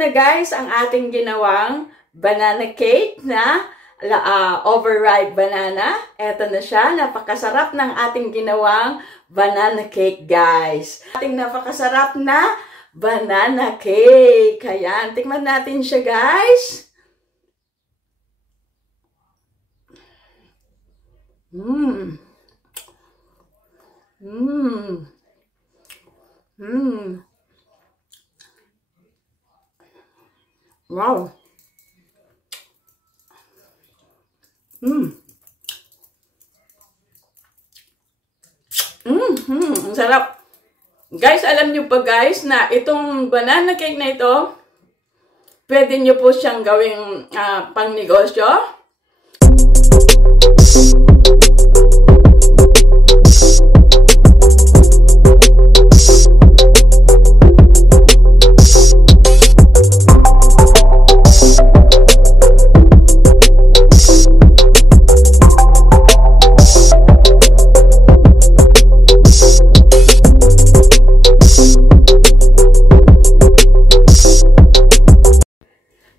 na guys ang ating ginawang banana cake na overripe banana. Eto na siya, napakasarap ng ating ginawang banana cake guys. Ating napakasarap na banana cake. Ayan, tikman natin siya guys. Wow. Ang sarap. Guys, alam nyo pa guys na itong banana cake na ito, pwede nyo po siyang gawing pang negosyo.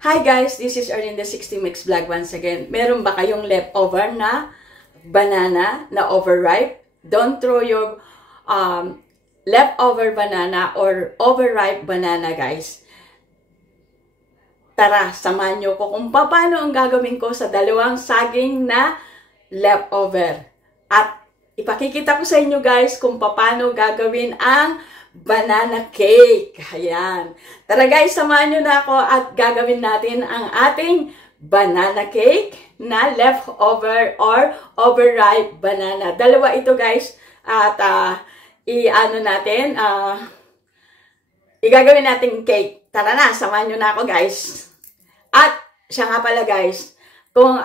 Hi guys, this is Erlinda 60 Mix Vlog once again. Meron ba kayong leftover na banana na overripe? Don't throw your leftover banana or overripe banana guys. Tara, samahan nyo ko kung paano ang gagawin ko sa dalawang saging na leftover. At ipakikita ko sa inyo guys kung paano gagawin ang banana cake. Ayan. Tara guys, samahan nyo na ako at gagawin natin ang ating banana cake na leftover or overripe banana. Dalawa ito guys. At igagawin natin cake. Tara na, samahan nyo na ako guys. At siya nga pala guys, kung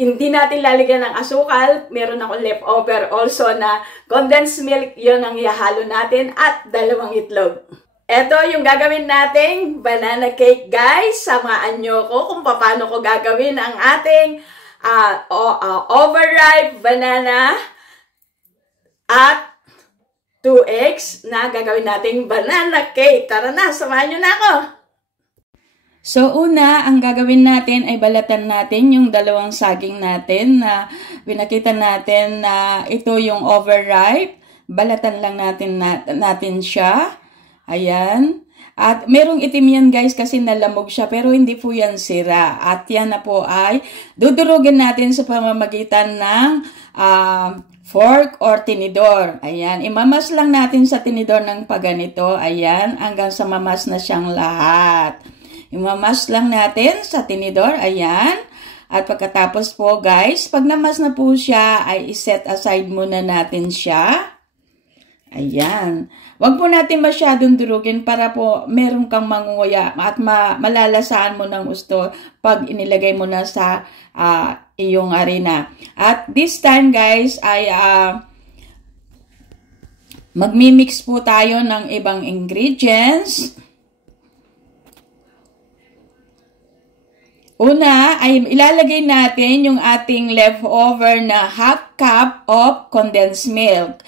hindi natin lalagyan ng asukal, meron akong leftover also na condensed milk, yun ang ihahalo natin, at 2 itlog. Ito yung gagawin nating banana cake guys. Samaan nyo ko kung paano ko gagawin ang ating overripe banana at 2 eggs na gagawin nating banana cake. Tara na, samahan nyo na ako! So, una, ang gagawin natin ay balatan natin yung 2 saging natin na pinakita natin na ito yung overripe. Balatan lang natin siya. Ayan. At merong itim yan guys kasi nalamog siya pero hindi po yan sira. At yan na po ay dudurugin natin sa pamamagitan ng fork or tinidor. Ayan. Imamas lang natin sa tinidor ng paganito. Ayan. Hanggang sa mamas na siyang lahat. Imamas lang natin sa tinidor, ayan. At pagkatapos po guys, pag namas na po siya, ay iset aside muna natin siya. Ayan. Huwag po natin masyadong durugin para po meron kang manguya at malalasaan mo ng gusto pag inilagay mo na sa iyong arena. At this time guys, ay magmimix po tayo ng ibang ingredients. Una, ay ilalagay natin yung ating leftover na half cup of condensed milk.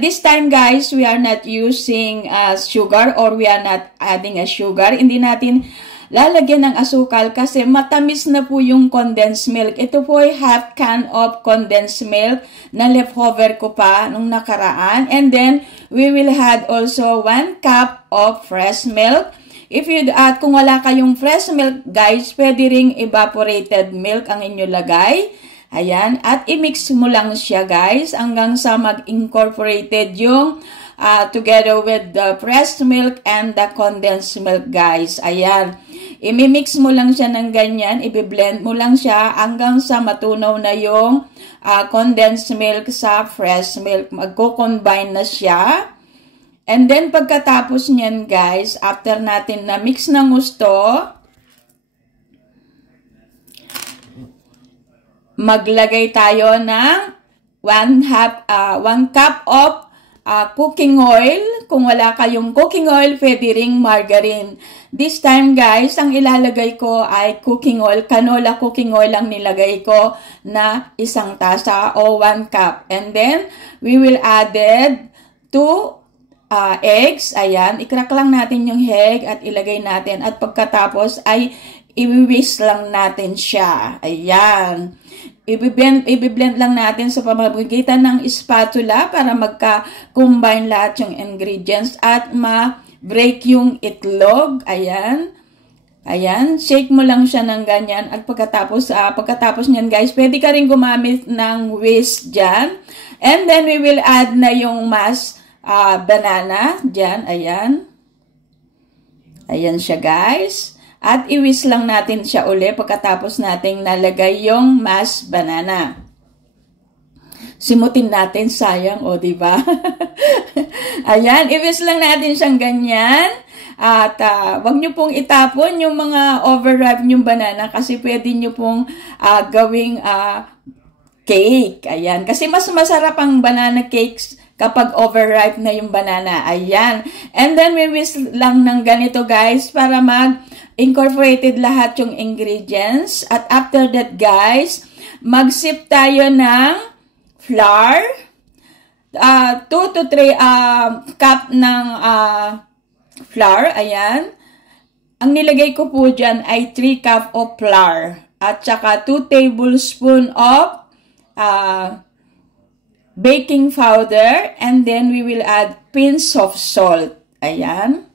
This time guys, we are not using sugar or we are not adding a sugar. Hindi natin lalagyan ng asukal kasi matamis na po yung condensed milk. Ito po ay half can of condensed milk na leftover ko pa nung nakaraan. And then, we will add also 1 cup of fresh milk. If you add, kung wala kayong fresh milk, guys, pwede ring evaporated milk ang inyo lagay. Ayan. At i-mix mo lang siya, guys, hanggang sa mag-incorporated yung together with the fresh milk and the condensed milk, guys. Ayan. I-mix mo lang siya ng ganyan. I-blend mo lang siya hanggang sa matunaw na yung condensed milk sa fresh milk. Magko-combine na siya. And then, pagkatapos niyan, guys, after natin na mix ng gusto, maglagay tayo ng 1 cup of cooking oil. Kung wala kayong cooking oil, pwede ring margarine. This time, guys, ang ilalagay ko ay cooking oil. Canola cooking oil ang nilagay ko na 1 tasa o 1 cup. And then, we will add 2 eggs. Ayan, i-crack lang natin yung egg at ilagay natin. At pagkatapos ay i-whisk lang natin siya. Ayan. I-blend lang natin sa pamamagitan ng spatula para magka-combine lahat yung ingredients at ma-break yung itlog. Ayan. Ayan, shake mo lang siya ng ganyan at pagkatapos niyan guys, pwede ka rin gumamit ng whisk dyan. And then we will add na yung mashed banana dyan, ayan. Ayan siya guys. At i-whisk lang natin siya uli pagkatapos nating nalagay yung mashed banana. Simutin natin, sayang, o diba? Ayan, i-whisk lang natin siyang ganyan. At wag nyo pong itapon yung mga overripe yung banana kasi pwede nyo pong gawing cake. Ayan. Kasi mas masarap ang banana cakes kapag overripe na yung banana. Ayan. And then we whisk lang ng ganito guys para mag-incorporated lahat yung ingredients. At after that guys, mag-sip tayo ng flour. 2 to 3 cup ng flour, ayan. Ang nilagay ko po dyan ay 3 cup of flour. At saka 2 tablespoon of baking powder. And then we will add pinch of salt. Ayan.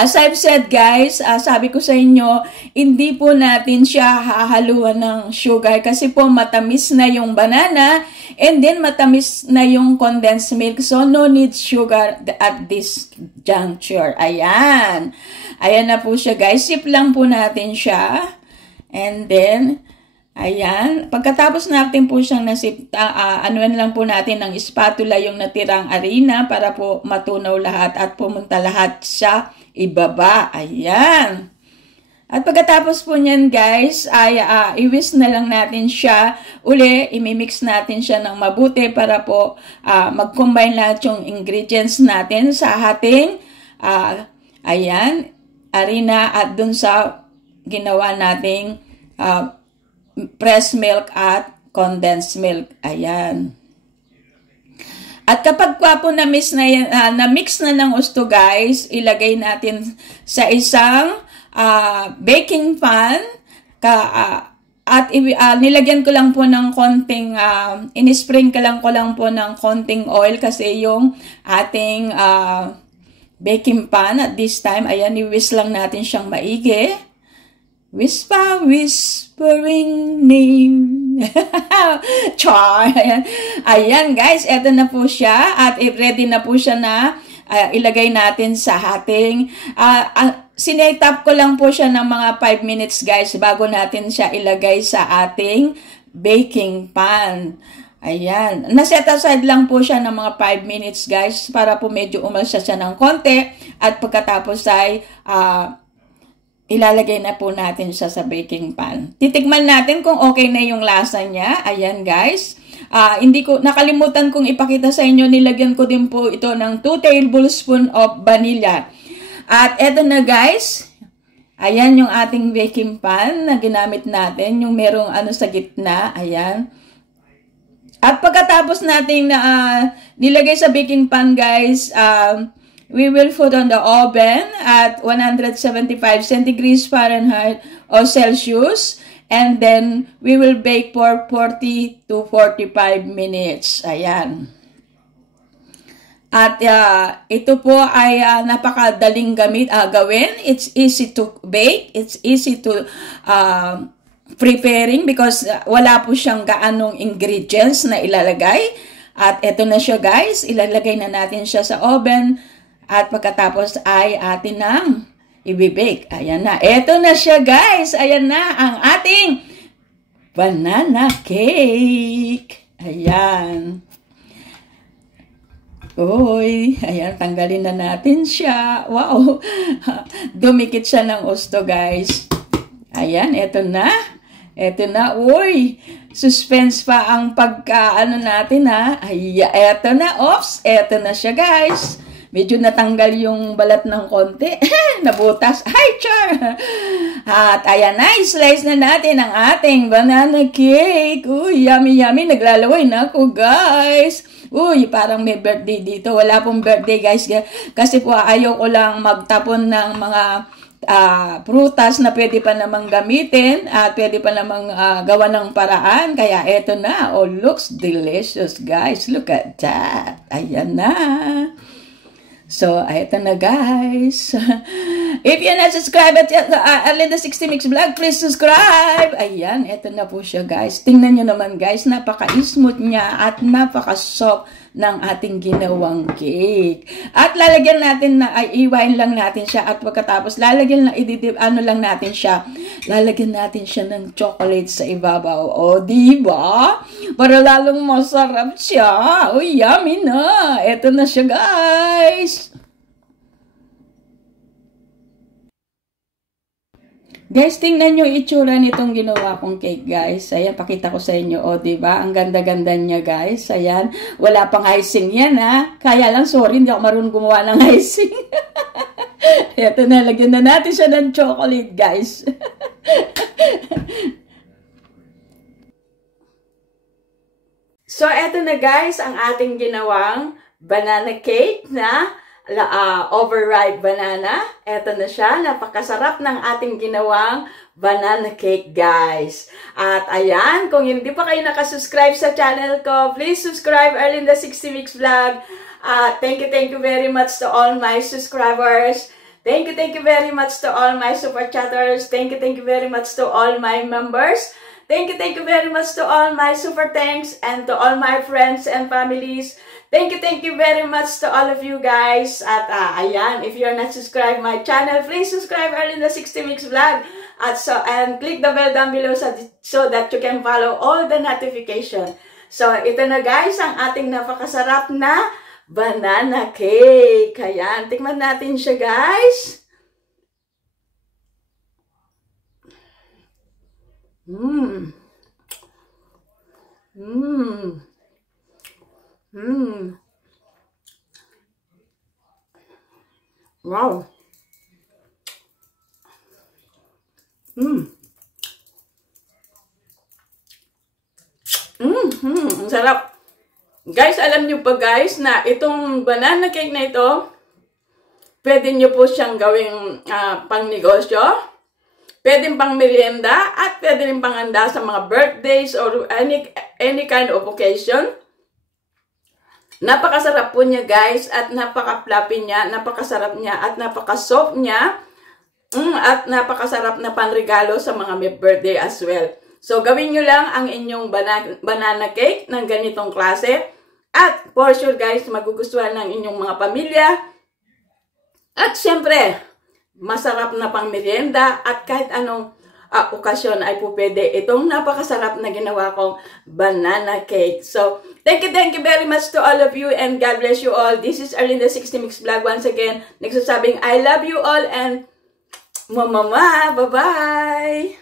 As I've said guys, sabi ko sa inyo, hindi po natin siya hahaluan ng sugar kasi po matamis na yung banana and then matamis na yung condensed milk. So no need sugar at this juncture. Ayan. Ayan na po siya guys. Sip lang po natin siya. And then, ayan. Pagkatapos natin po siyang nasip, anuan lang po natin ng spatula yung natirang harina para po matunaw lahat at pumunta lahat sa ibaba. Ayan. At pagkatapos po niyan guys, ay i-whisk na lang natin siya. Uli, imimix natin siya ng mabuti para po mag-combine lahat yung ingredients natin sa ating ayan, harina at dun sa ginawa nating pressed milk at condensed milk. Ayan. At kapag po na-mix na ng gusto guys, ilagay natin sa isang baking pan. At nilagyan ko lang po ng konting, in-sprinkle ko lang po ng konting oil kasi yung ating baking pan at this time, ayan, i-whisk lang natin siyang maigi. Whispering name. Char. Ayan. Ayan guys, eto na po siya at ready na po siya na ilagay natin sa ating sinetap ko lang po siya ng mga 5 minutes guys bago natin siya ilagay sa ating baking pan. Ayan. Naset aside lang po siya ng mga 5 minutes guys para po medyo umalsa siya ng konti at pagkatapos ay ilalagay na po natin siya sa baking pan. Titikman natin kung okay na yung lasa niya. Ayan guys. Nakalimutan kong ipakita sa inyo, nilagyan ko din po ito ng 2 tablespoon of vanilla. At eto na guys. Ayan yung ating baking pan na ginamit natin. Yung merong sa gitna. Ayan. At pagkatapos natin nilagay sa baking pan guys, we will put on the oven at 175 centigrades Fahrenheit or Celsius. And then, we will bake for 40 to 45 minutes. Ayan. At ito po ay napakadaling gawin. It's easy to bake. It's easy to preparing because wala po siyang gaanong ingredients na ilalagay. At ito na siya guys. Ilalagay na natin siya sa oven. At pagkatapos ay atin nang ibibake. Ayan na. Ito na siya guys. Ayan na ang ating banana cake. Ayan. Uy. Ayan. Tanggalin na natin siya. Wow. Dumikit siya ng gusto guys. Ayan. Ito na. Ito na. Uy. Suspense pa ang natin ha. Ayan. Ito na. Oops. Ito na siya guys. Medyo natanggal yung balat ng konti. Nabutas. Hi, char! At ayan na, slice na natin ang ating banana cake. Uy, yummy, yummy. Naglalaway na ako, guys. Uy, parang may birthday dito. Wala pong birthday guys. Kasi po ayaw ko lang magtapon ng mga prutas na pwede pa namang gamitin at pwede pa namang gawa ng paraan. Kaya eto na. Oh, looks delicious guys. Look at that. Ayan na. So, eto na guys. If you're not subscribed at Arlinda 60 Mix Vlog, please subscribe. Ayan, eto na po siya guys. Tingnan nyo naman guys, napaka-smooth niya at napaka-soft ng ating ginawang cake. At lalagyan natin na, iwain lang natin siya at pagkatapos lalagyan lang, lang natin siya. Lalagyan natin siya ng chocolate sa ibabaw. O, diba? Para lalong masarap siya. O, yummy na. Eto na siya guys. Guys, tingnan nyo itsura nitong ginawa kong cake, guys. Ayan, pakita ko sa inyo. O, diba? Ang ganda-ganda niya, guys. Ayan. Wala pang icing yan, ha? Kaya lang, sorry, hindi ako marunong gumawa ng icing. Ito na, lagyan na natin siya ng chocolate, guys. So, eto na, guys, ang ating ginawang banana cake na overripe banana. Eto na siya. Napakasarap ng ating ginawang banana cake, guys. At ayan, kung hindi pa kayo nakasubscribe sa channel ko, please subscribe, Arlinda 60 Mix Vlog. Thank you very much to all my subscribers. Thank you very much to all my super chatters. Thank you very much to all my members. Thank you very much to all my super thanks and to all my friends and families. Thank you very much to all of you guys. At ayan, if you're not subscribed my channel, please subscribe Arlinda 60 Mix Vlog. And click the bell down below so that you can follow all the notification. So, ito na guys, ang ating napakasarap na banana cake. Ayan, tikman natin siya guys. Wow. Ang sarap. Guys, alam nyo pa guys na itong banana cake na ito, pwede nyo po siyang gawing pang negosyo, pwede pang merienda, at pwede rin pang handa sa mga birthdays or any kind of occasion. Napakasarap po niya guys, at napaka-fluffy niya, napakasarap niya, at napaka-soft niya, at napakasarap na panregalo sa mga may birthday as well. So, gawin nyo lang ang inyong banana cake ng ganitong klase, at for sure guys, magugustuhan ng inyong mga pamilya, at syempre, masarap na pang merienda, at kahit anong okasyon ay po pwede itong napakasarap na ginawa kong banana cake. So, thank you very much to all of you and God bless you all. This is Arlinda 60 Mix Vlog once again. Nagsasabing I love you all and mama, bye-bye!